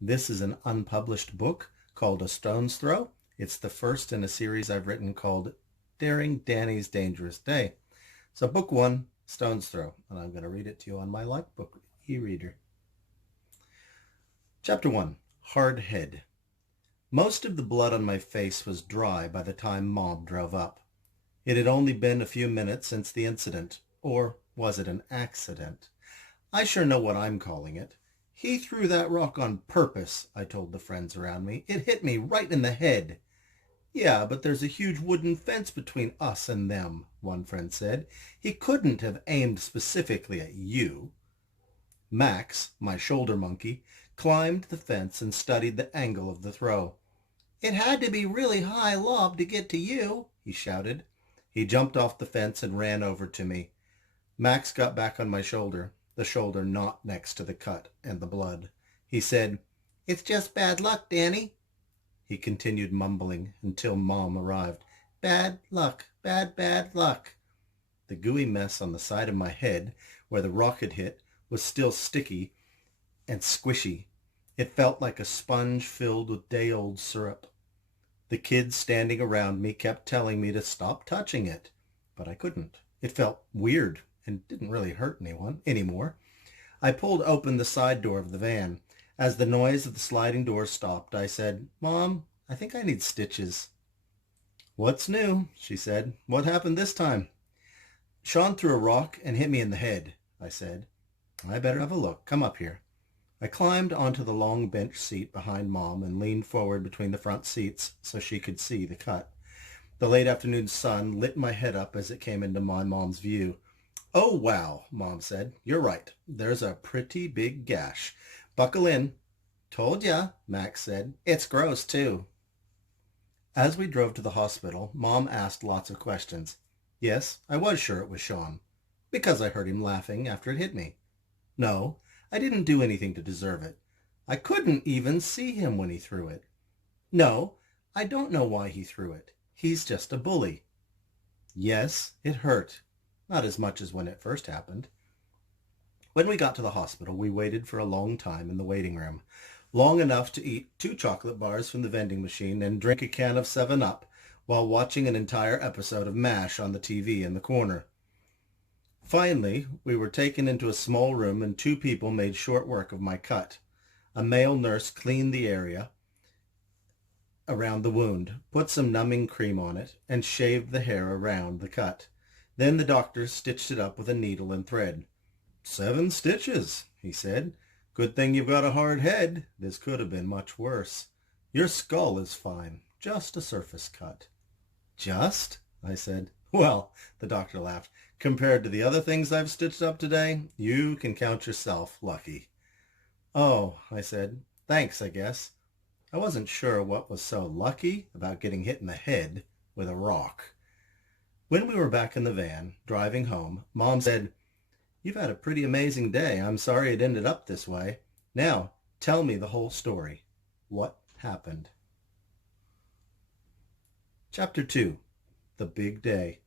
This is an unpublished book called A Stone's Throw. It's the first in a series I've written called Daring Danny's Dangerous Day. So book one, Stone's Throw, and I'm going to read it to you on my Likebook e-reader. Chapter 1, Hard Head. Most of the blood on my face was dry by the time Mom drove up. It had only been a few minutes since the incident. Or was it an accident? I sure know what I'm calling it. He threw that rock on purpose, I told the friends around me. It hit me right in the head. Yeah, but there's a huge wooden fence between us and them, one friend said. He couldn't have aimed specifically at you. Max, my shoulder monkey, climbed the fence and studied the angle of the throw. It had to be really high lob to get to you, he shouted. He jumped off the fence and ran over to me. Max got back on my shoulder, the shoulder not next to the cut and the blood. He said, "It's just bad luck, Danny." He continued mumbling until Mom arrived. Bad luck, bad luck. The gooey mess on the side of my head, where the rock had hit, was still sticky and squishy. It felt like a sponge filled with day-old syrup. The kids standing around me kept telling me to stop touching it, but I couldn't. It felt weird and didn't really hurt anyone anymore. I pulled open the side door of the van. As the noise of the sliding door stopped, I said, "Mom, I think I need stitches." "What's new?" she said. "What happened this time?" "Sean threw a rock and hit me in the head," I said. "I better have a look. Come up here." I climbed onto the long bench seat behind Mom and leaned forward between the front seats so she could see the cut. The late afternoon sun lit my head up as it came into my mom's view. "Oh, wow," Mom said. "You're right. There's a pretty big gash. Buckle in." "Told ya," Max said. "It's gross, too." As we drove to the hospital, Mom asked lots of questions. Yes, I was sure it was Sean, because I heard him laughing after it hit me. No, I didn't do anything to deserve it. I couldn't even see him when he threw it. No, I don't know why he threw it. He's just a bully. Yes, it hurt. Not as much as when it first happened. When we got to the hospital, we waited for a long time in the waiting room. Long enough to eat 2 chocolate bars from the vending machine and drink a can of 7-Up while watching an entire episode of MASH on the TV in the corner. Finally, we were taken into a small room and 2 people made short work of my cut. A male nurse cleaned the area around the wound, put some numbing cream on it, and shaved the hair around the cut. Then the doctor stitched it up with a needle and thread. 7 stitches, he said. "Good thing you've got a hard head. This could have been much worse. Your skull is fine, just a surface cut." "Just?" I said. "Well," the doctor laughed, "compared to the other things I've stitched up today, you can count yourself lucky." "Oh," I said, "thanks, I guess." I wasn't sure what was so lucky about getting hit in the head with a rock. When we were back in the van, driving home, Mom said, "You've had a pretty amazing day. I'm sorry it ended up this way. Now, tell me the whole story. What happened?" Chapter 2, The Big Day.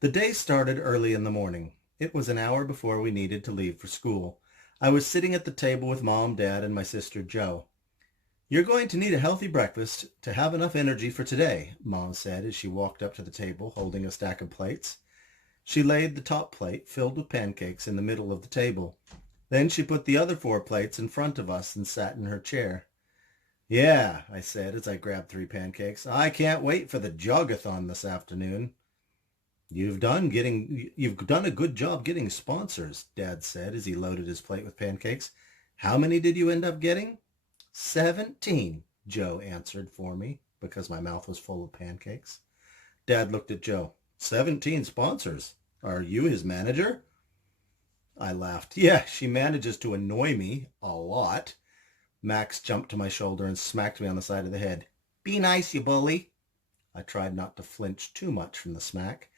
The day started early in the morning. It was an hour before we needed to leave for school. I was sitting at the table with Mom, Dad, and my sister Jo. "You're going to need a healthy breakfast to have enough energy for today," Mom said as she walked up to the table holding a stack of plates. She laid the top plate, filled with pancakes, in the middle of the table. Then she put the other 4 plates in front of us and sat in her chair. "Yeah," I said as I grabbed 3 pancakes. "I can't wait for the Jog-A-Thon this afternoon." You've done a good job getting sponsors," Dad said as he loaded his plate with pancakes. "How many did you end up getting?" 17, Jo answered for me because my mouth was full of pancakes. Dad looked at Jo. 17 sponsors? Are you his manager?" I laughed. "Yeah, she manages to annoy me a lot." Max jumped to my shoulder and smacked me on the side of the head. "Be nice, you bully." I tried not to flinch too much from the smack.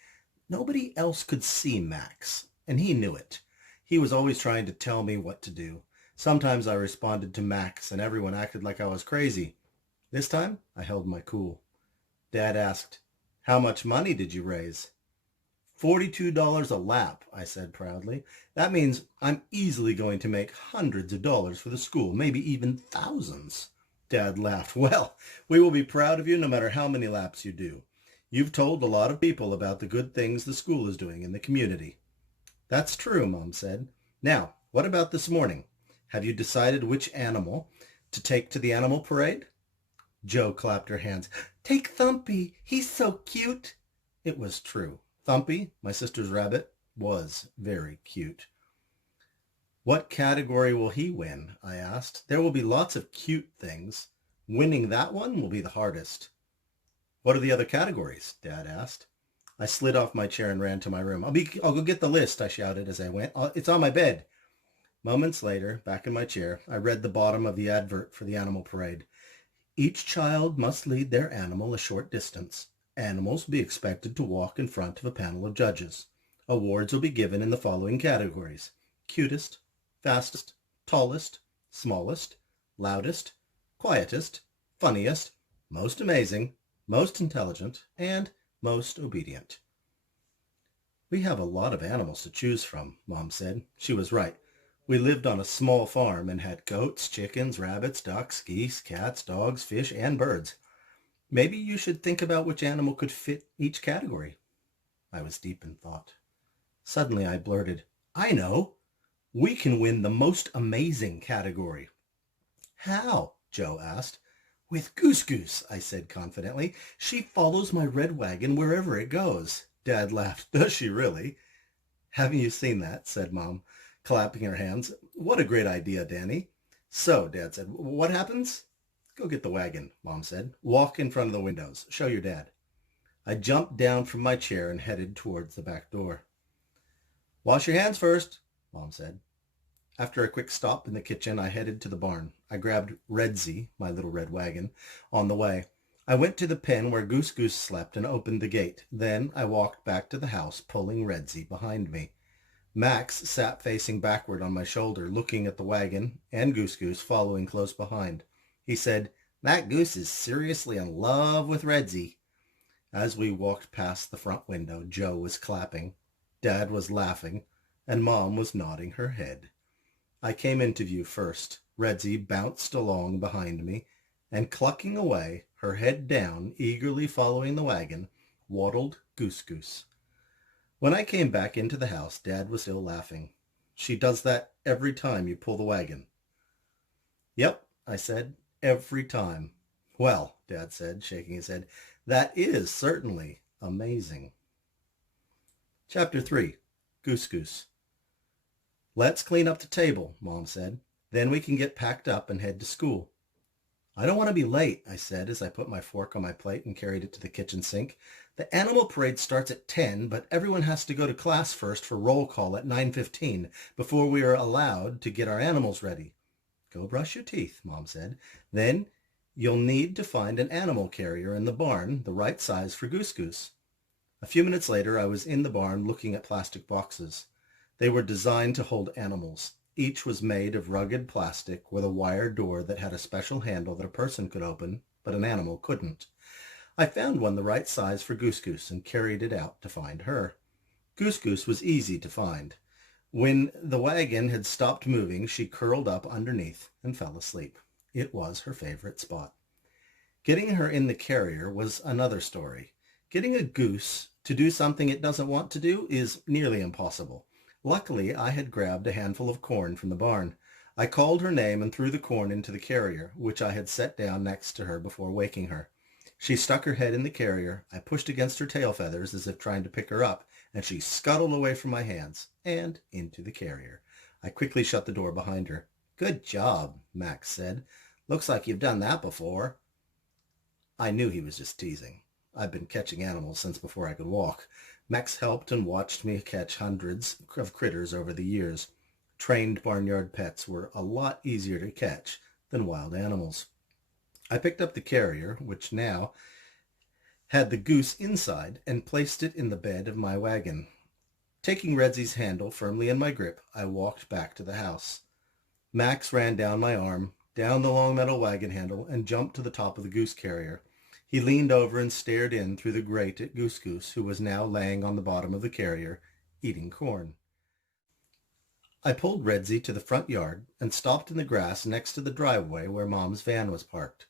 Nobody else could see Max, and he knew it. He was always trying to tell me what to do. Sometimes I responded to Max, and everyone acted like I was crazy. This time, I held my cool. Dad asked, "How much money did you raise?" $42 a lap, I said proudly. That means I'm easily going to make hundreds of dollars for the school, maybe even thousands. Dad laughed. Well, we will be proud of you no matter how many laps you do. You've told a lot of people about the good things the school is doing in the community. That's true, Mom said. Now, what about this morning? Have you decided which animal to take to the animal parade? Jo clapped her hands. Take Thumpy. He's so cute. It was true. Thumpy, my sister's rabbit, was very cute. What category will he win? I asked. There will be lots of cute things. Winning that one will be the hardest. What are the other categories? Dad asked. I slid off my chair and ran to my room. I'll go get the list, I shouted as I went. It's on my bed. Moments later, back in my chair, I read the bottom of the advert for the animal parade. Each child must lead their animal a short distance. Animals will be expected to walk in front of a panel of judges. Awards will be given in the following categories: cutest, fastest, tallest, smallest, loudest, quietest, funniest, most amazing, most intelligent, and most obedient. We have a lot of animals to choose from, Mom said. She was right. We lived on a small farm and had goats, chickens, rabbits, ducks, geese, cats, dogs, fish, and birds. Maybe you should think about which animal could fit each category. I was deep in thought. Suddenly I blurted, I know. We can win the most amazing category. How? Jo asked. With Goose Goose, I said confidently. She follows my red wagon wherever it goes. Dad laughed. Does she really? Haven't you seen that? Said Mom, clapping her hands. What a great idea, Danny. So, Dad said, what happens? Go get the wagon, Mom said. Walk in front of the windows. Show your dad. I jumped down from my chair and headed towards the back door. Wash your hands first, Mom said. After a quick stop in the kitchen, I headed to the barn. I grabbed Redsy, my little red wagon, on the way. I went to the pen where Goose Goose slept and opened the gate. Then I walked back to the house, pulling Redsy behind me. Max sat facing backward on my shoulder, looking at the wagon, and Goose Goose following close behind. He said, That goose is seriously in love with Redsy. As we walked past the front window, Jo was clapping, Dad was laughing, and Mom was nodding her head. I came into view first. Redsy bounced along behind me, and clucking away, her head down, eagerly following the wagon, waddled Goose Goose. When I came back into the house, Dad was still laughing. She does that every time you pull the wagon. Yep, I said, every time. Well, Dad said, shaking his head, that is certainly amazing. Chapter 3, Goose Goose. Let's clean up the table, Mom said. Then we can get packed up and head to school. I don't want to be late, I said as I put my fork on my plate and carried it to the kitchen sink. The animal parade starts at 10, but everyone has to go to class first for roll call at 9:15 before we are allowed to get our animals ready. Go brush your teeth, Mom said. Then you'll need to find an animal carrier in the barn, the right size for Goose Goose. A few minutes later, I was in the barn looking at plastic boxes. They were designed to hold animals. Each was made of rugged plastic with a wire door that had a special handle that a person could open, but an animal couldn't. I found one the right size for Goose Goose and carried it out to find her. Goose Goose was easy to find. When the wagon had stopped moving, she curled up underneath and fell asleep. It was her favorite spot. Getting her in the carrier was another story. Getting a goose to do something it doesn't want to do is nearly impossible. Luckily, I had grabbed a handful of corn from the barn. I called her name and threw the corn into the carrier, which I had set down next to her before waking her. She stuck her head in the carrier. I pushed against her tail feathers as if trying to pick her up, and she scuttled away from my hands and into the carrier. I quickly shut the door behind her. Good job, Max said. Looks like you've done that before. I knew he was just teasing. I'd been catching animals since before I could walk. Max helped and watched me catch hundreds of critters over the years. Trained barnyard pets were a lot easier to catch than wild animals. I picked up the carrier, which now had the goose inside, and placed it in the bed of my wagon. Taking Redsy's handle firmly in my grip, I walked back to the house. Max ran down my arm, down the long metal wagon handle, and jumped to the top of the goose carrier. He leaned over and stared in through the grate at Goose Goose, who was now laying on the bottom of the carrier, eating corn. I pulled Redzy to the front yard and stopped in the grass next to the driveway where Mom's van was parked.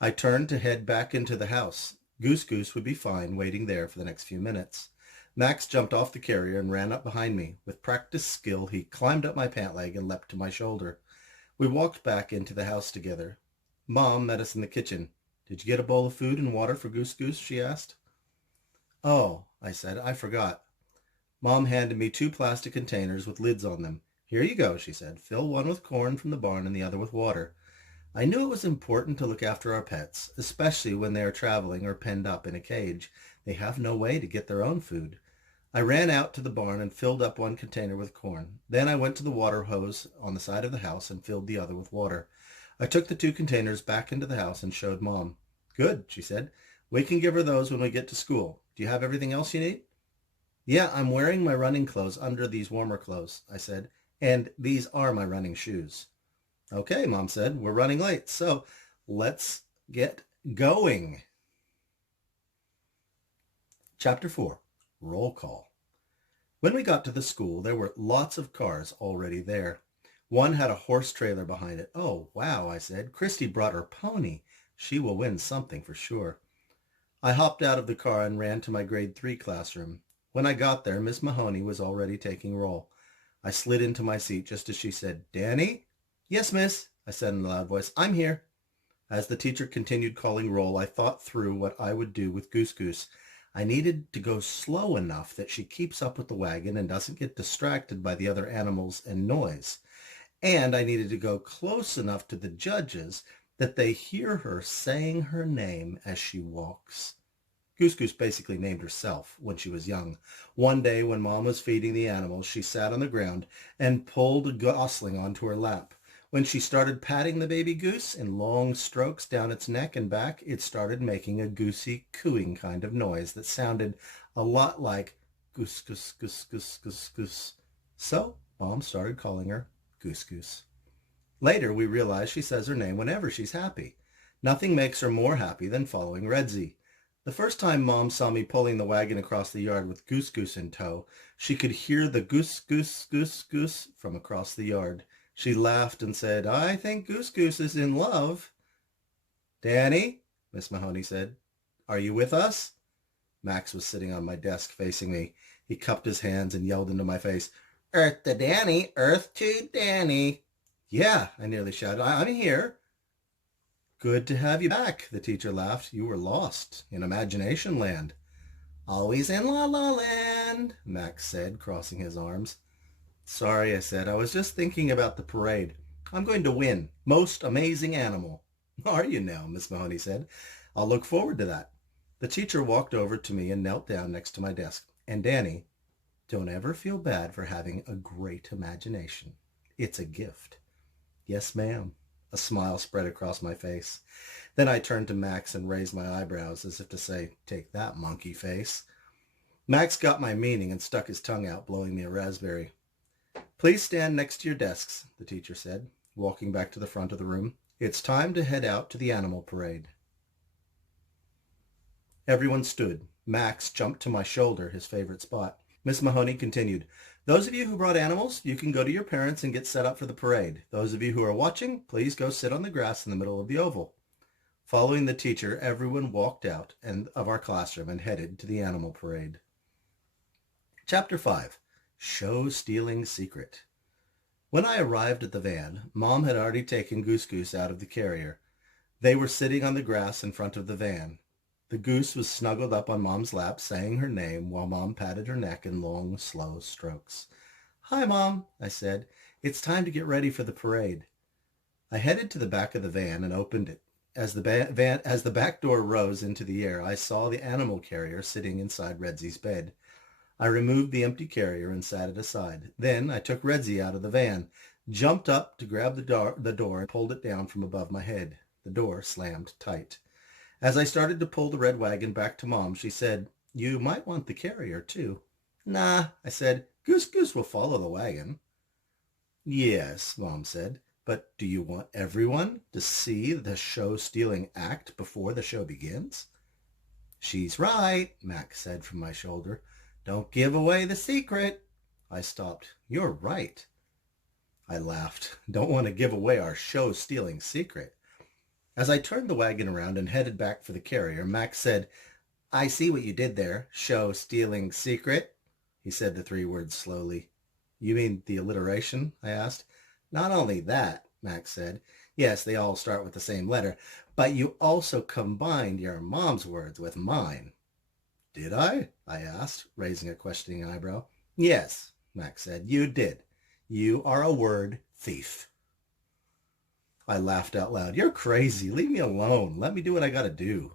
I turned to head back into the house. Goose Goose would be fine waiting there for the next few minutes. Max jumped off the carrier and ran up behind me. With practiced skill, he climbed up my pant leg and leapt to my shoulder. We walked back into the house together. Mom met us in the kitchen. "Did you get a bowl of food and water for Goose Goose?" she asked. "Oh," I said, "I forgot." Mom handed me 2 plastic containers with lids on them. "Here you go," she said. "Fill one with corn from the barn and the other with water." I knew it was important to look after our pets, especially when they are traveling or penned up in a cage. They have no way to get their own food. I ran out to the barn and filled up one container with corn. Then I went to the water hose on the side of the house and filled the other with water. I took the 2 containers back into the house and showed Mom. "Good," she said. "We can give her those when we get to school. Do you have everything else you need?" "Yeah, I'm wearing my running clothes under these warmer clothes," I said, "and these are my running shoes." "Okay," Mom said, "we're running late, so let's get going." Chapter 4, Roll Call. When we got to the school, there were lots of cars already there. One had a horse trailer behind it. "Oh, wow," I said. "Christy brought her pony. She will win something for sure." I hopped out of the car and ran to my grade 3 classroom. When I got there, Miss Mahoney was already taking roll. I slid into my seat just as she said, "Danny?" "Yes, miss," I said in a loud voice. "I'm here." As the teacher continued calling roll, I thought through what I would do with Goose Goose. I needed to go slow enough that she keeps up with the wagon and doesn't get distracted by the other animals and noise. And I needed to go close enough to the judges that they hear her saying her name as she walks. Goose Goose basically named herself when she was young. One day when Mom was feeding the animals, she sat on the ground and pulled a gosling onto her lap. When she started patting the baby goose in long strokes down its neck and back, it started making a goosey cooing kind of noise that sounded a lot like goose, goose, goose, goose, goose, goose. So Mom started calling her Goose Goose. Later, we realize she says her name whenever she's happy. Nothing makes her more happy than following Redzy. The first time Mom saw me pulling the wagon across the yard with Goose Goose in tow, she could hear the goose, goose, goose, goose from across the yard. She laughed and said, "I think Goose Goose is in love." "Danny," Miss Mahoney said, "are you with us?" Max was sitting on my desk facing me. He cupped his hands and yelled into my face, "Earth to Danny, earth to Danny." "Yeah," I nearly shouted, "I'm here." "Good to have you back," the teacher laughed. "You were lost in imagination land." "Always in La La Land," Max said, crossing his arms. "Sorry," I said. "I was just thinking about the parade. I'm going to win. Most amazing animal." "Are you now?" Miss Mahoney said. "I'll look forward to that." The teacher walked over to me and knelt down next to my desk. "And Danny, don't ever feel bad for having a great imagination. It's a gift." "Yes, ma'am." A smile spread across my face. Then I turned to Max and raised my eyebrows as if to say, "Take that, monkey face." Max got my meaning and stuck his tongue out, blowing me a raspberry. "Please stand next to your desks," the teacher said, walking back to the front of the room. "It's time to head out to the animal parade." Everyone stood. Max jumped to my shoulder, his favorite spot. Miss Mahoney continued, "Those of you who brought animals, you can go to your parents and get set up for the parade. Those of you who are watching, please go sit on the grass in the middle of the oval." Following the teacher, everyone walked out of our classroom and headed to the animal parade. Chapter 5, Show-Stealing Secret. When I arrived at the van, Mom had already taken Goose Goose out of the carrier. They were sitting on the grass in front of the van. The goose was snuggled up on Mom's lap, saying her name while Mom patted her neck in long, slow strokes. "Hi, Mom," I said. "It's time to get ready for the parade." I headed to the back of the van and opened it. As the back door rose into the air, I saw the animal carrier sitting inside Redzy's bed. I removed the empty carrier and sat it aside. Then I took Redzy out of the van, jumped up to grab the door and pulled it down from above my head. The door slammed tight. As I started to pull the red wagon back to Mom, she said, "You might want the carrier, too." "Nah," I said. Goose Goose will follow the wagon." "Yes," Mom said, But do you want everyone to see the show-stealing act before the show begins? She's right, Max said from my shoulder. Don't give away the secret. I stopped. You're right. I laughed. Don't want to give away our show-stealing secret. As I turned the wagon around and headed back for the carrier, Max said, I see what you did there, show-stealing secret. He said the 3 words slowly. You mean the alliteration? I asked. Not only that, Max said. Yes, they all start with the same letter, but you also combined your mom's words with mine. Did I? I asked, raising a questioning eyebrow. Yes, Max said. You did. You are a word thief. I laughed out loud. You're crazy. Leave me alone. Let me do what I gotta do.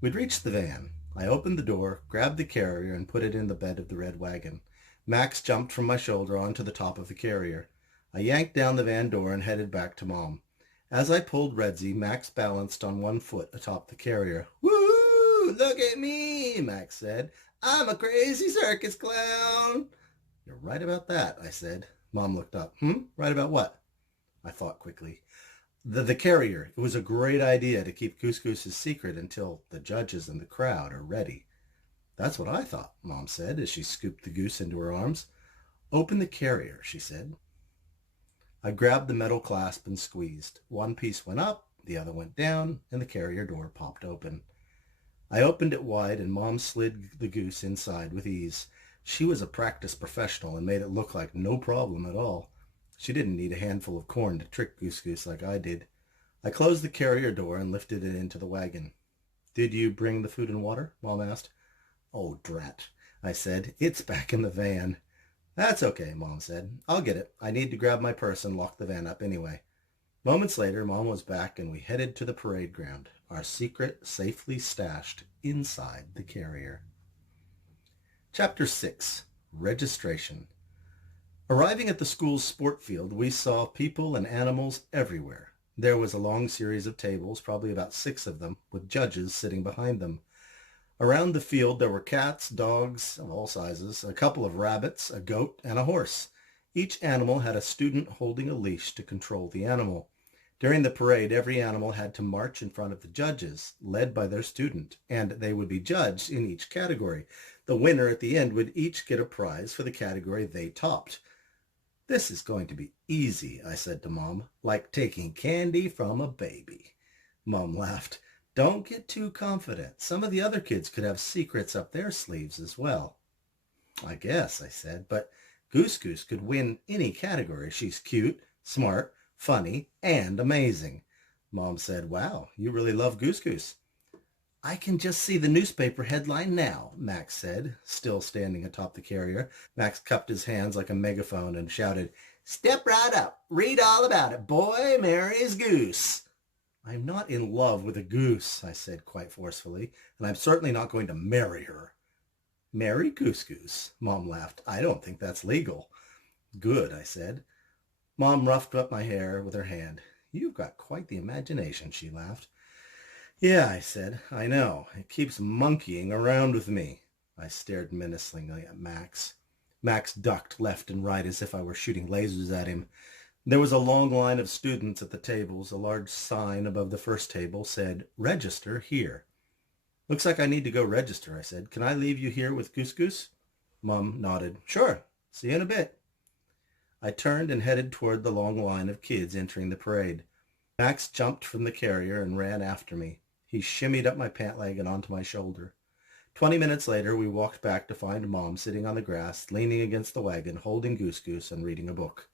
We'd reached the van. I opened the door, grabbed the carrier, and put it in the bed of the red wagon. Max jumped from my shoulder onto the top of the carrier. I yanked down the van door and headed back to Mom. As I pulled Redsy, Max balanced on one foot atop the carrier. Woo! Look at me, Max said. I'm a crazy circus clown. You're right about that, I said. Mom looked up. Right about what? I thought quickly. The carrier. It was a great idea to keep Goose Goose's secret until the judges and the crowd are ready. That's what I thought, Mom said as she scooped the goose into her arms. Open the carrier, she said. I grabbed the metal clasp and squeezed. One piece went up, the other went down, and the carrier door popped open. I opened it wide and Mom slid the goose inside with ease. She was a practiced professional and made it look like no problem at all. She didn't need a handful of corn to trick Goose Goose like I did. I closed the carrier door and lifted it into the wagon. Did you bring the food and water? Mom asked. Oh, drat, I said. It's back in the van. That's okay, Mom said. I'll get it. I need to grab my purse and lock the van up anyway. Moments later, Mom was back and we headed to the parade ground, our secret safely stashed inside the carrier. Chapter 6. Registration. Arriving at the school's sport field, we saw people and animals everywhere. There was a long series of tables, probably about 6 of them, with judges sitting behind them. Around the field there were cats, dogs of all sizes, a couple of rabbits, a goat, and a horse. Each animal had a student holding a leash to control the animal. During the parade, every animal had to march in front of the judges, led by their student, and they would be judged in each category. The winner at the end would each get a prize for the category they topped. This is going to be easy, I said to Mom, like taking candy from a baby. Mom laughed. Don't get too confident. Some of the other kids could have secrets up their sleeves as well. I guess, I said, but Goose Goose could win any category. She's cute, smart, funny, and amazing. Mom said, wow, you really love Goose Goose. I can just see the newspaper headline now, Max said, still standing atop the carrier. Max cupped his hands like a megaphone and shouted, Step right up. Read all about it. Boy marries goose. I'm not in love with a goose, I said quite forcefully, and I'm certainly not going to marry her. Marry Goose Goose? Mom laughed. I don't think that's legal. Good, I said. Mom roughed up my hair with her hand. You've got quite the imagination, she laughed. Yeah, I said, I know. It keeps monkeying around with me. I stared menacingly at Max. Max ducked left and right as if I were shooting lasers at him. There was a long line of students at the tables. A large sign above the first table said, Register here. Looks like I need to go register, I said. Can I leave you here with Goose Goose? Mom nodded. Sure. See you in a bit. I turned and headed toward the long line of kids entering the parade. Max jumped from the carrier and ran after me. He shimmied up my pant leg and onto my shoulder. 20 minutes later, we walked back to find Mom sitting on the grass, leaning against the wagon, holding Goose Goose and reading a book.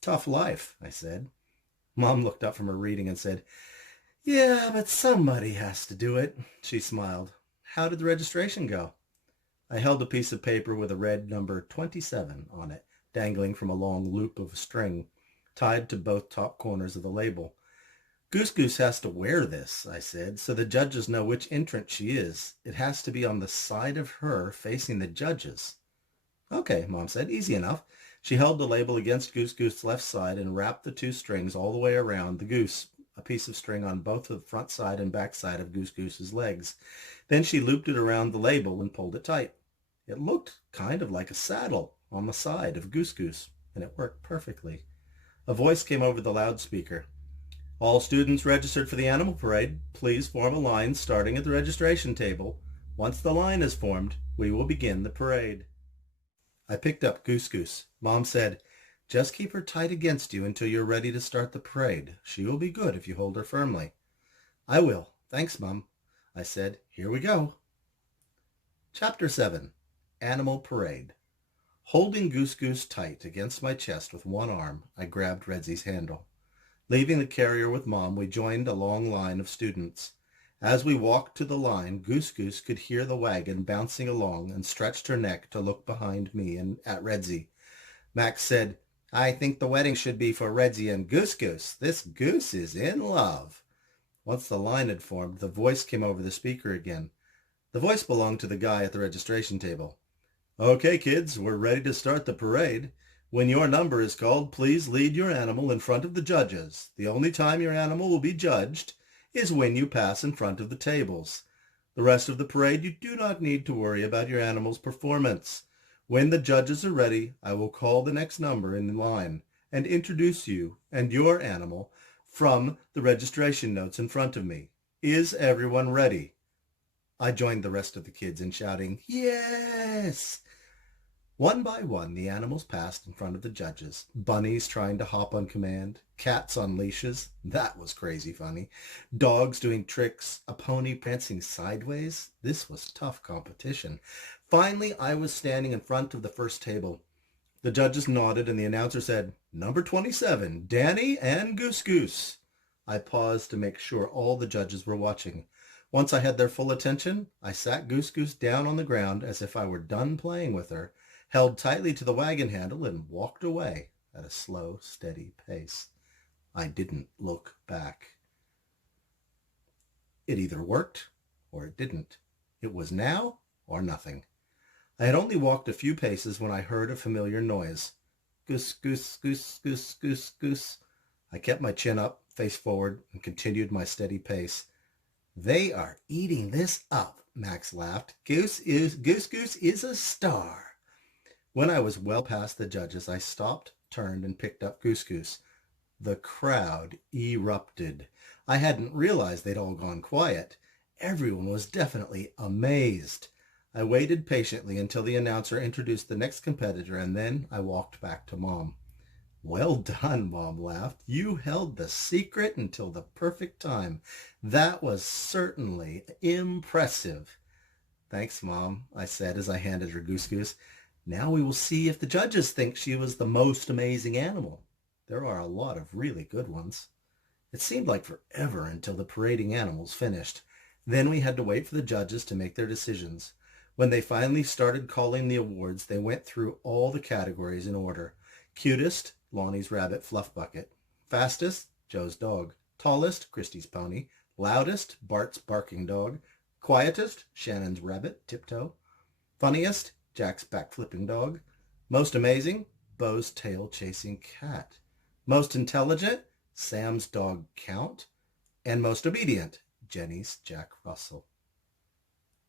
Tough life, I said. Mom looked up from her reading and said, Yeah, but somebody has to do it. She smiled. How did the registration go? I held a piece of paper with a red number 27 on it, dangling from a long loop of string, tied to both top corners of the label. Goose Goose has to wear this, I said, so the judges know which entrant she is. It has to be on the side of her facing the judges. Okay, Mom said, easy enough. She held the label against Goose Goose's left side and wrapped the 2 strings all the way around the goose, a piece of string on both the front side and back side of Goose Goose's legs. Then she looped it around the label and pulled it tight. It looked kind of like a saddle on the side of Goose Goose, and it worked perfectly. A voice came over the loudspeaker. All students registered for the animal parade, please form a line starting at the registration table. Once the line is formed, we will begin the parade. I picked up Goose Goose. Mom said, just keep her tight against you until you're ready to start the parade. She will be good if you hold her firmly. I will. Thanks, Mom. I said, here we go. Chapter 7. Animal Parade. Holding Goose Goose tight against my chest with one arm, I grabbed Redsy's handle. Leaving the carrier with Mom, we joined a long line of students. As we walked to the line, Goose Goose could hear the wagon bouncing along and stretched her neck to look behind me and at Redsy. Max said, I think the wedding should be for Redsy and Goose Goose. This goose is in love. Once the line had formed, the voice came over the speaker again. The voice belonged to the guy at the registration table. Okay, kids, we're ready to start the parade. When your number is called, please lead your animal in front of the judges. The only time your animal will be judged is when you pass in front of the tables. The rest of the parade, you do not need to worry about your animal's performance. When the judges are ready, I will call the next number in line and introduce you and your animal from the registration notes in front of me. Is everyone ready? I joined the rest of the kids in shouting, yes! One by one, the animals passed in front of the judges. Bunnies trying to hop on command, cats on leashes. That was crazy funny. Dogs doing tricks, a pony prancing sideways. This was tough competition. Finally, I was standing in front of the first table. The judges nodded and the announcer said, Number 27, Danny and Goose Goose. I paused to make sure all the judges were watching. Once I had their full attention, I sat Goose Goose down on the ground as if I were done playing with her, held tightly to the wagon handle, and walked away at a slow, steady pace. I didn't look back. It either worked or it didn't. It was now or nothing. I had only walked a few paces when I heard a familiar noise. Goose, goose, goose, goose, goose, goose. I kept my chin up, face forward, and continued my steady pace. They are eating this up, Max laughed. Goose Goose is a star. When I was well past the judges, I stopped, turned, and picked up Goose Goose. The crowd erupted. I hadn't realized they'd all gone quiet. Everyone was definitely amazed. I waited patiently until the announcer introduced the next competitor, and then I walked back to Mom. Well done, Mom laughed. You held the secret until the perfect time. That was certainly impressive. Thanks, Mom, I said as I handed her Goose Goose. Now we will see if the judges think she was the most amazing animal. There are a lot of really good ones. It seemed like forever until the parading animals finished. Then we had to wait for the judges to make their decisions. When they finally started calling the awards, they went through all the categories in order. Cutest, Lonnie's rabbit Fluff Bucket. Fastest, Joe's dog. Tallest, Christy's pony. Loudest, Bart's barking dog. Quietest, Shannon's rabbit Tiptoe. Funniest, Jack's backflipping dog. Most amazing, Bo's tail-chasing cat. Most intelligent, Sam's dog Count. And most obedient, Jenny's Jack Russell.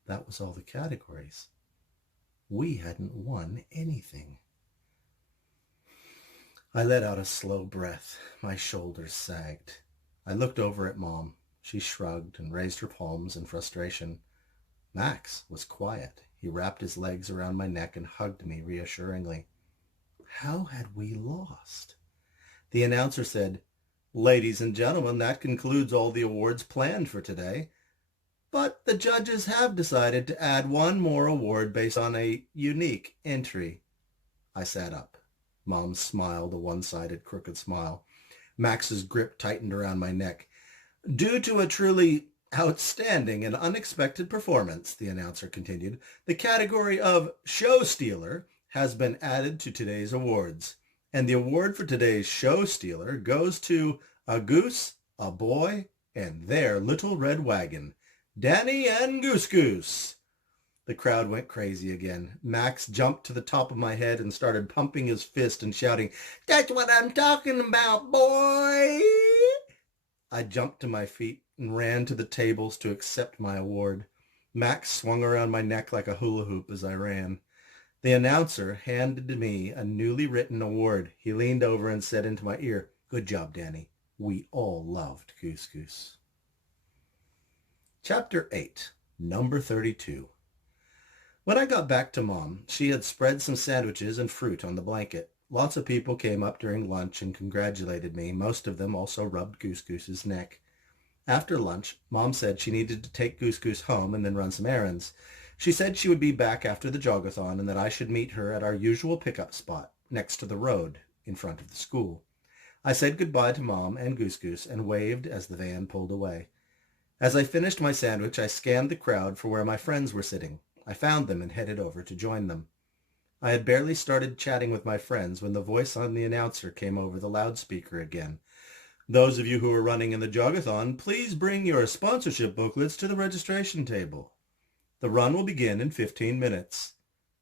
That was all the categories. We hadn't won anything. I let out a slow breath. My shoulders sagged. I looked over at Mom. She shrugged and raised her palms in frustration. Max was quiet. He wrapped his legs around my neck and hugged me reassuringly. How had we lost? The announcer said, Ladies and gentlemen, that concludes all the awards planned for today. But the judges have decided to add one more award based on a unique entry. I sat up. Mom smiled a one-sided crooked smile. Max's grip tightened around my neck. Due to a truly outstanding and unexpected performance, the announcer continued, the category of Show Stealer has been added to today's awards. And the award for today's Show Stealer goes to a goose, a boy, and their little red wagon, Danny and Goose Goose. The crowd went crazy again. Max jumped to the top of my head and started pumping his fist and shouting, That's what I'm talking about, boy! I jumped to my feet and ran to the tables to accept my award. Max swung around my neck like a hula hoop as I ran. The announcer handed me a newly written award. He leaned over and said into my ear, "Good job, Danny. We all loved Goose Goose." Chapter 8, Number 32. When I got back to Mom, she had spread some sandwiches and fruit on the blanket. Lots of people came up during lunch and congratulated me. Most of them also rubbed Goose Goose's neck. After lunch, Mom said she needed to take Goose Goose home and then run some errands. She said she would be back after the Jog-A-Thon and that I should meet her at our usual pickup spot, next to the road, in front of the school. I said goodbye to Mom and Goose Goose and waved as the van pulled away. As I finished my sandwich, I scanned the crowd for where my friends were sitting. I found them and headed over to join them. I had barely started chatting with my friends when the voice on the announcer came over the loudspeaker again. "Those of you who are running in the Jog-A-Thon, please bring your sponsorship booklets to the registration table. The run will begin in 15 minutes.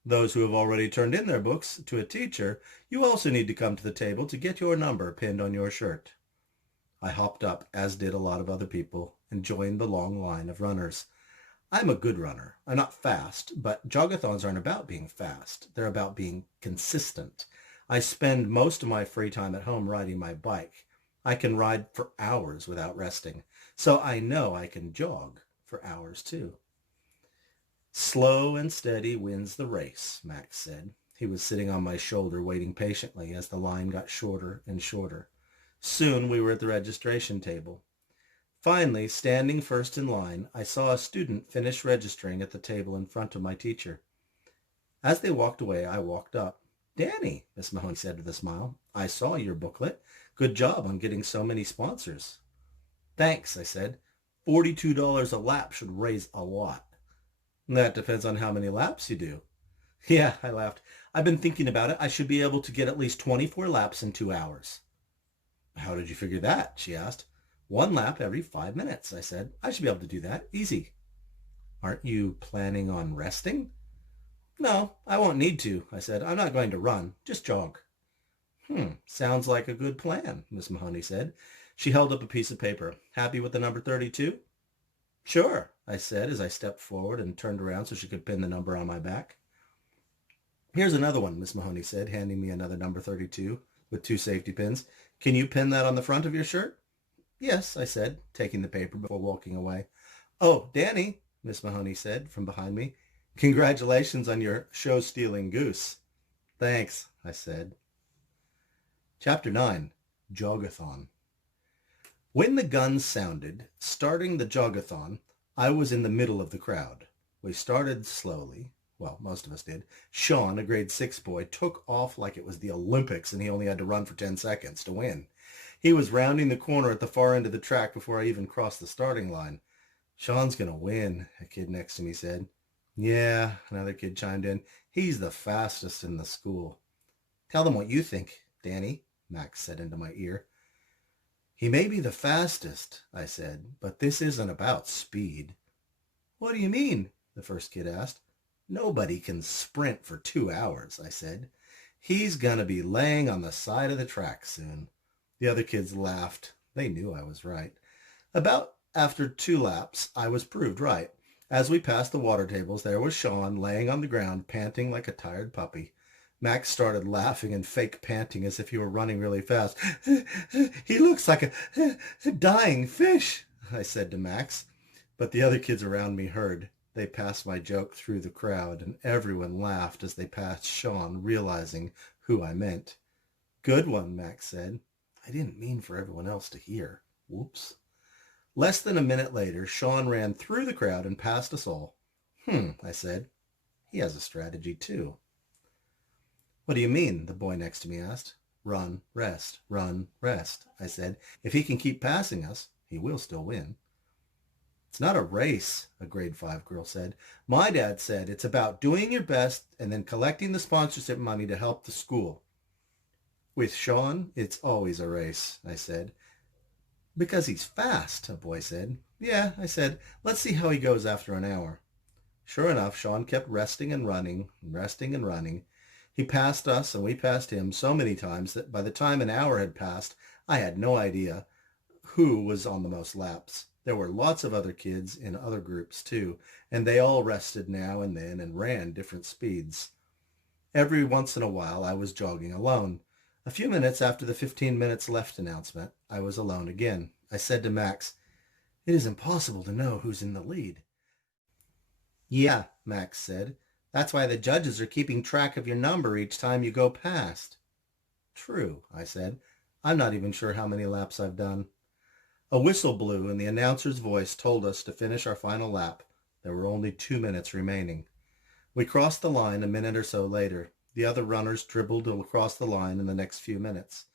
Those who have already turned in their books to a teacher, you also need to come to the table to get your number pinned on your shirt." I hopped up, as did a lot of other people, and joined the long line of runners. I'm a good runner. I'm not fast, but Jog-A-Thons aren't about being fast. They're about being consistent. I spend most of my free time at home riding my bike. I can ride for hours without resting, so I know I can jog for hours too. "Slow and steady wins the race," Max said. He was sitting on my shoulder waiting patiently as the line got shorter and shorter. Soon we were at the registration table. Finally, standing first in line, I saw a student finish registering at the table in front of my teacher. As they walked away, I walked up. "Danny," Miss Mahoney said with a smile, "I saw your booklet. Good job on getting so many sponsors." "Thanks," I said. $42 a lap should raise a lot." "That depends on how many laps you do." "Yeah," I laughed. "I've been thinking about it. I should be able to get at least 24 laps in 2 hours." "How did you figure that?" she asked. "1 lap every 5 minutes," I said. "I should be able to do that. Easy." "Aren't you planning on resting?" "No, I won't need to," I said. "I'm not going to run, just jog." Sounds like a good plan," Miss Mahoney said. She held up a piece of paper. "Happy with the number 32? "Sure," I said as I stepped forward and turned around so she could pin the number on my back. "Here's another one," Miss Mahoney said, handing me another number 32 with 2 safety pins. "Can you pin that on the front of your shirt?" "Yes," I said, taking the paper before walking away. "Oh, Danny," Miss Mahoney said from behind me. "Congratulations on your show-stealing goose." "Thanks," I said. Chapter 9, Jog-A-Thon. When the gun sounded, starting the Jog-A-Thon, I was in the middle of the crowd. We started slowly. Well, most of us did. Sean, a grade 6 boy, took off like it was the Olympics and he only had to run for 10 seconds to win. He was rounding the corner at the far end of the track before I even crossed the starting line. "Sean's going to win," a kid next to me said. "Yeah," another kid chimed in. "He's the fastest in the school." "Tell them what you think, Danny," Max said into my ear. "He may be the fastest," I said, "but this isn't about speed." "What do you mean?" the first kid asked. "Nobody can sprint for 2 hours," I said. "He's going to be laying on the side of the track soon." The other kids laughed. They knew I was right. About after 2 laps, I was proved right. As we passed the water tables, there was Sean laying on the ground, panting like a tired puppy. Max started laughing and fake panting as if he were running really fast. "He looks like a dying fish," I said to Max. But the other kids around me heard. They passed my joke through the crowd, and everyone laughed as they passed Sean, realizing who I meant. "Good one," Max said. I didn't mean for everyone else to hear. Whoops. Less than a minute later, Sean ran through the crowd and passed us all. I said. He has a strategy too. "What do you mean?" the boy next to me asked. Run, rest, I said. "If he can keep passing us, he will still win." "It's not a race," a grade 5 girl said. "My dad said it's about doing your best and then collecting the sponsorship money to help the school." "With Sean, it's always a race," I said. "Because he's fast," a boy said. "Yeah," I said. "Let's see how he goes after an hour." Sure enough, Sean kept resting and running, resting and running. He passed us and we passed him so many times that by the time an hour had passed, I had no idea who was on the most laps. There were lots of other kids in other groups too, and they all rested now and then and ran different speeds. Every once in a while I was jogging alone. A few minutes after the 15 minutes left announcement, I was alone again. I said to Max, "It is impossible to know who's in the lead." "Yeah," Max said. "That's why the judges are keeping track of your number each time you go past." "True," I said. "I'm not even sure how many laps I've done." A whistle blew and the announcer's voice told us to finish our final lap. There were only 2 minutes remaining. We crossed the line a minute or so later. The other runners dribbled across the line in the next few minutes.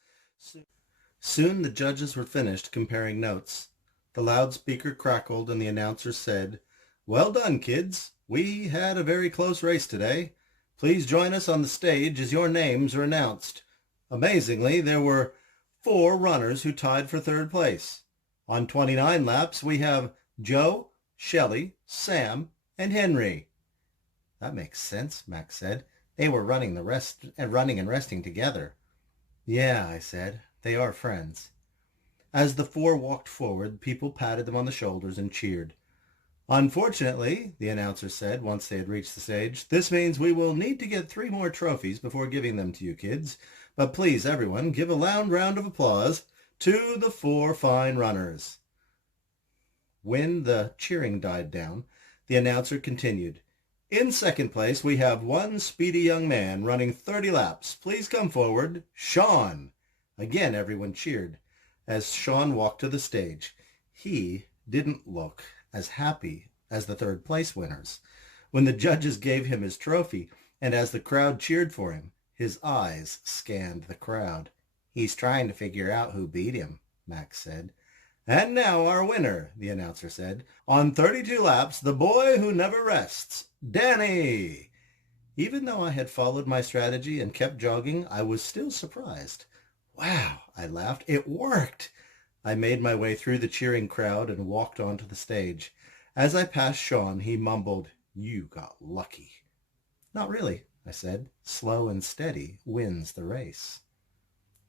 Soon the judges were finished comparing notes. The loudspeaker crackled and the announcer said, "Well done, kids. We had a very close race today. Please join us on the stage as your names are announced. Amazingly, there were 4 runners who tied for 3rd place. On 29 laps, we have Joe, Shelley, Sam, and Henry." "That makes sense," Max said. "They were running and resting together." "Yeah," I said. "They are friends." As the 4 walked forward, people patted them on the shoulders and cheered. "Unfortunately," the announcer said once they had reached the stage, "this means we will need to get 3 more trophies before giving them to you kids. But please, everyone, give a loud round of applause to the 4 fine runners." When the cheering died down, the announcer continued, "In 2nd place, we have one speedy young man running 30 laps. Please come forward, Sean." Again, everyone cheered as Sean walked to the stage. He didn't look as happy as the 3rd place winners. When the judges gave him his trophy, and as the crowd cheered for him, his eyes scanned the crowd. "He's trying to figure out who beat him," Max said. "And now our winner," the announcer said. "On 32 laps, the boy who never rests, Danny." Even though I had followed my strategy and kept jogging, I was still surprised. "Wow," I laughed. "It worked." I made my way through the cheering crowd and walked onto the stage. As I passed Sean, he mumbled, "You got lucky." "Not really," I said. "Slow and steady wins the race."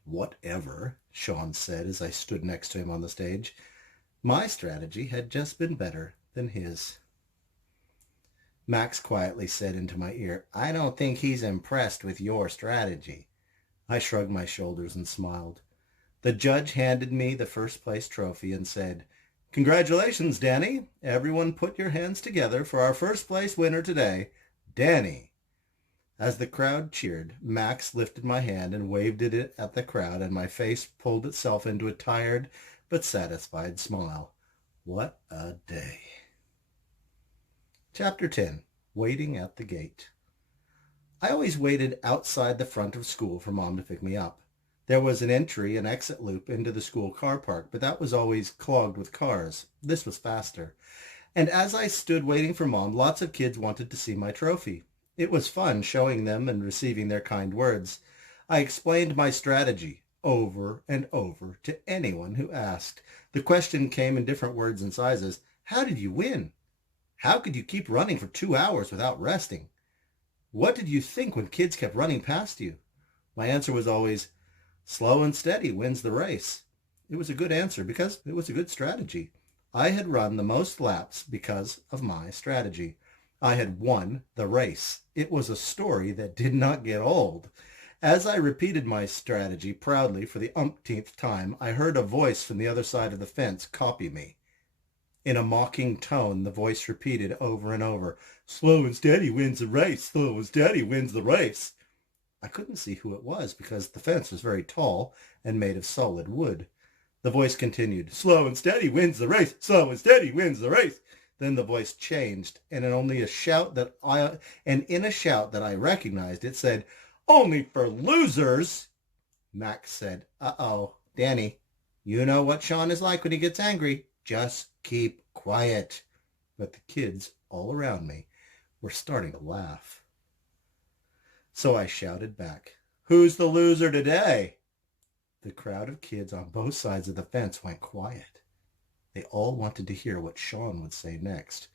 "Whatever," Sean said as I stood next to him on the stage. My strategy had just been better than his. Max quietly said into my ear, "I don't think he's impressed with your strategy." I shrugged my shoulders and smiled. The judge handed me the 1st place trophy and said, "Congratulations, Danny. Everyone put your hands together for our 1st place winner today, Danny." As the crowd cheered, Max lifted my hand and waved it at the crowd, and my face pulled itself into a tired but satisfied smile. What a day. Chapter 10. Waiting at the Gate. I always waited outside the front of school for Mom to pick me up. There was an entry and exit loop into the school car park, but that was always clogged with cars. This was faster. And as I stood waiting for Mom, lots of kids wanted to see my trophy. It was fun showing them and receiving their kind words. I explained my strategy over and over to anyone who asked. The question came in different words and sizes. How did you win? How could you keep running for 2 hours without resting? What did you think when kids kept running past you? My answer was always, slow and steady wins the race. It was a good answer because it was a good strategy. I had run the most laps because of my strategy. I had won the race. It was a story that did not get old. As I repeated my strategy proudly for the umpteenth time, I heard a voice from the other side of the fence copy me. In a mocking tone, the voice repeated over and over, "Slow and steady wins the race. Slow and steady wins the race." I couldn't see who it was because the fence was very tall and made of solid wood. The voice continued, "Slow and steady wins the race. Slow and steady wins the race." Then the voice changed, and in a shout that I recognized, it said, "Only for losers." Max said, "Uh-oh, Danny, you know what Sean is like when he gets angry. Just keep quiet." But the kids all around me were starting to laugh. So I shouted back, "Who's the loser today?" The crowd of kids on both sides of the fence went quiet. They all wanted to hear what Sean would say next.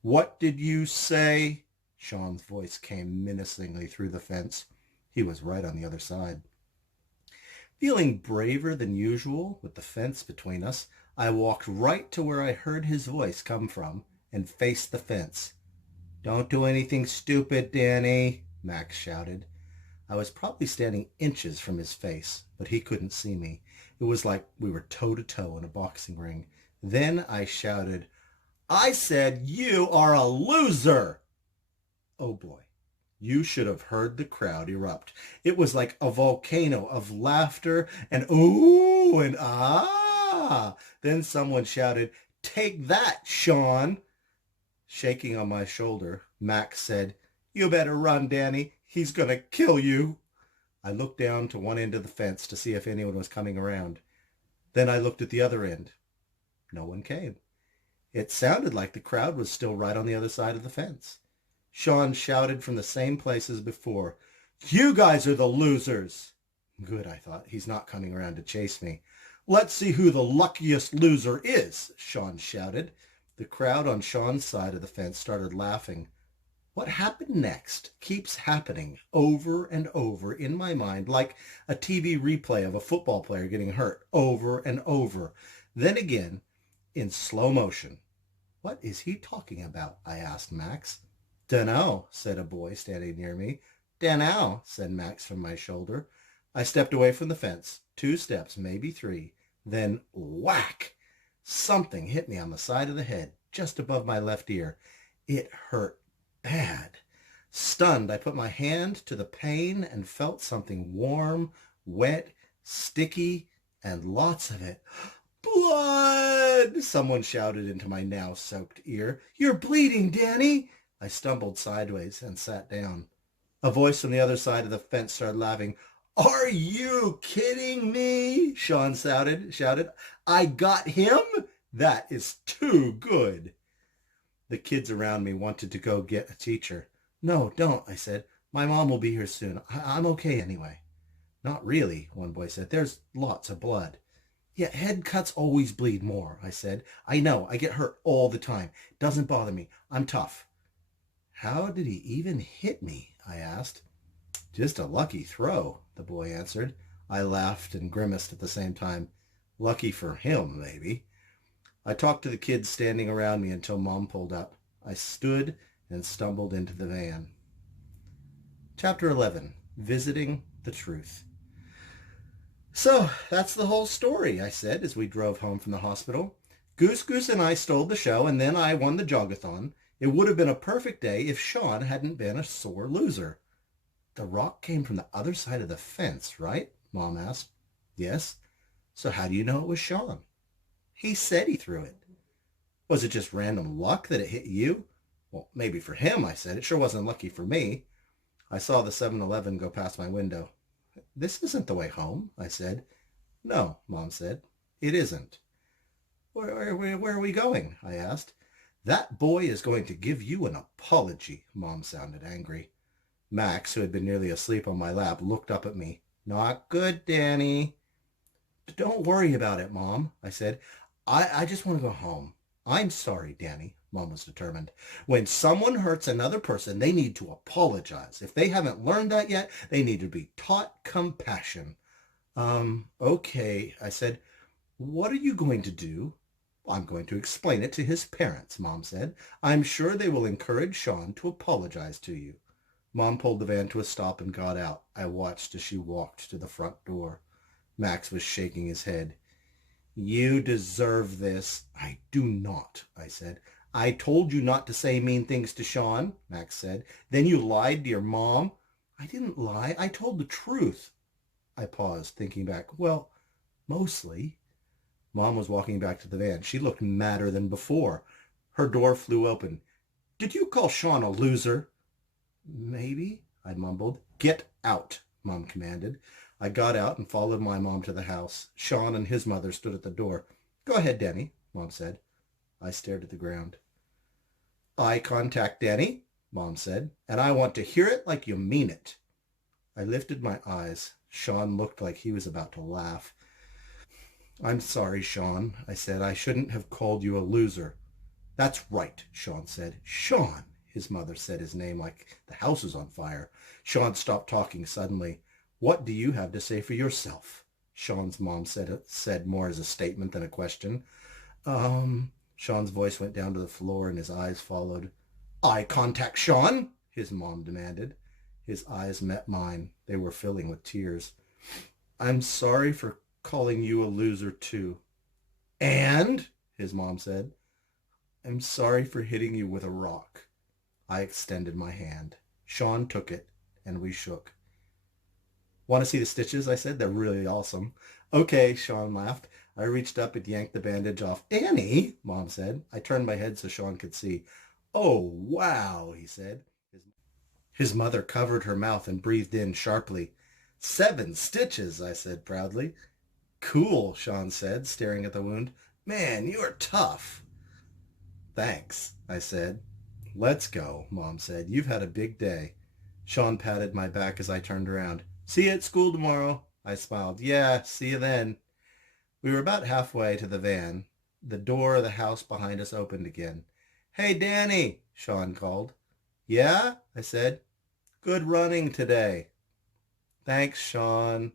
"What did you say?" Sean's voice came menacingly through the fence. He was right on the other side. Feeling braver than usual with the fence between us, I walked right to where I heard his voice come from and faced the fence. "Don't do anything stupid, Danny," Max shouted. I was probably standing inches from his face, but he couldn't see me. It was like we were toe-to-toe in a boxing ring. Then I shouted, "I said you are a loser!" Oh boy. You should have heard the crowd erupt. It was like a volcano of laughter and ooh and ah. Then someone shouted, "Take that, Sean!" Shaking on my shoulder, Max said, "You better run, Danny. He's going to kill you." I looked down to one end of the fence to see if anyone was coming around. Then I looked at the other end. No one came. It sounded like the crowd was still right on the other side of the fence. Sean shouted from the same place as before, "You guys are the losers." Good, I thought. He's not coming around to chase me. "Let's see who the luckiest loser is," Sean shouted. The crowd on Sean's side of the fence started laughing. What happened next keeps happening over and over in my mind, like a TV replay of a football player getting hurt over and over. Then again, in slow motion. "What is he talking about?" I asked Max. "Dunno," said a boy standing near me. "Dunno," said Max from my shoulder. I stepped away from the fence, 2 steps, maybe 3. Then whack! Something hit me on the side of the head, just above my left ear. It hurt bad. Stunned, I put my hand to the pain and felt something warm, wet, sticky, and lots of it. "Blood!" someone shouted into my now soaked ear. "You're bleeding, Danny!" I stumbled sideways and sat down. A voice from the other side of the fence started laughing. "Are you kidding me?" Sean shouted. "I got him? That is too good." The kids around me wanted to go get a teacher. "No, don't," I said. "My mom will be here soon. I'm okay anyway." "Not really," one boy said. "There's lots of blood." "Yeah, head cuts always bleed more," I said. "I know. I get hurt all the time. Doesn't bother me. I'm tough." "How did he even hit me?" I asked. "Just a lucky throw," the boy answered. I laughed and grimaced at the same time. Lucky for him, maybe. I talked to the kids standing around me until Mom pulled up. I stood and stumbled into the van. Chapter 11. Visiting the Truth. "So, that's the whole story," I said as we drove home from the hospital. "Goose and I stole the show, and then I won the Jog-A-Thon. It would have been a perfect day if Sean hadn't been a sore loser." "The rock came from the other side of the fence, right?" Mom asked. "Yes." "So how do you know it was Sean?" "He said he threw it." "Was it just random luck that it hit you?" "Well, maybe for him," I said. "It sure wasn't lucky for me." I saw the 7-Eleven go past my window. "This isn't the way home," I said. "No," Mom said. "It isn't." Where are we going?" I asked. "That boy is going to give you an apology." Mom sounded angry. Max, who had been nearly asleep on my lap, looked up at me. "Not good, Danny." "Don't worry about it, Mom," I said. I just want to go home." "I'm sorry, Danny." Mom was determined. "When someone hurts another person, they need to apologize. If they haven't learned that yet, they need to be taught compassion." Okay," I said. "What are you going to do?" "I'm going to explain it to his parents," Mom said. "I'm sure they will encourage Sean to apologize to you." Mom pulled the van to a stop and got out. I watched as she walked to the front door. Max was shaking his head. "You deserve this." "I do not," I said. "I told you not to say mean things to Sean," Max said. "Then you lied to your mom." "I didn't lie. I told the truth." I paused, thinking back. "Well, mostly." Mom was walking back to the van. She looked madder than before. Her door flew open. "Did you call Sean a loser?" "Maybe," I mumbled. "Get out," Mom commanded. I got out and followed my mom to the house. Sean and his mother stood at the door. "Go ahead, Danny," Mom said. I stared at the ground. "Eye contact, Danny," Mom said, "and I want to hear it like you mean it." I lifted my eyes. Sean looked like he was about to laugh. "I'm sorry, Sean," I said. "I shouldn't have called you a loser." "That's right," Sean said. "Sean!" His mother said his name like the house was on fire. Sean stopped talking suddenly. "What do you have to say for yourself?" Sean's mom said more as a statement than a question. Sean's voice went down to the floor and his eyes followed. "Eye contact, Sean," his mom demanded. His eyes met mine. They were filling with tears. I'm sorry for calling you a loser too. And, his mom said, I'm sorry for hitting you with a rock. I extended my hand. Sean took it, and we shook. Want to see the stitches? I said. They're really awesome. Okay, Sean laughed. I reached up and yanked the bandage off. Annie, Mom said. I turned my head so Sean could see. Oh, wow, he said. His mother covered her mouth and breathed in sharply. 7 stitches, I said proudly. Cool, Sean said, staring at the wound. Man, you're tough. Thanks, I said. Let's go, Mom said. You've had a big day. Sean patted my back as I turned around. See you at school tomorrow. I smiled. Yeah, see you then. We were about halfway to the van. The door of the house behind us opened again. Hey, Danny, Sean called. Yeah, I said. Good running today. Thanks, Sean.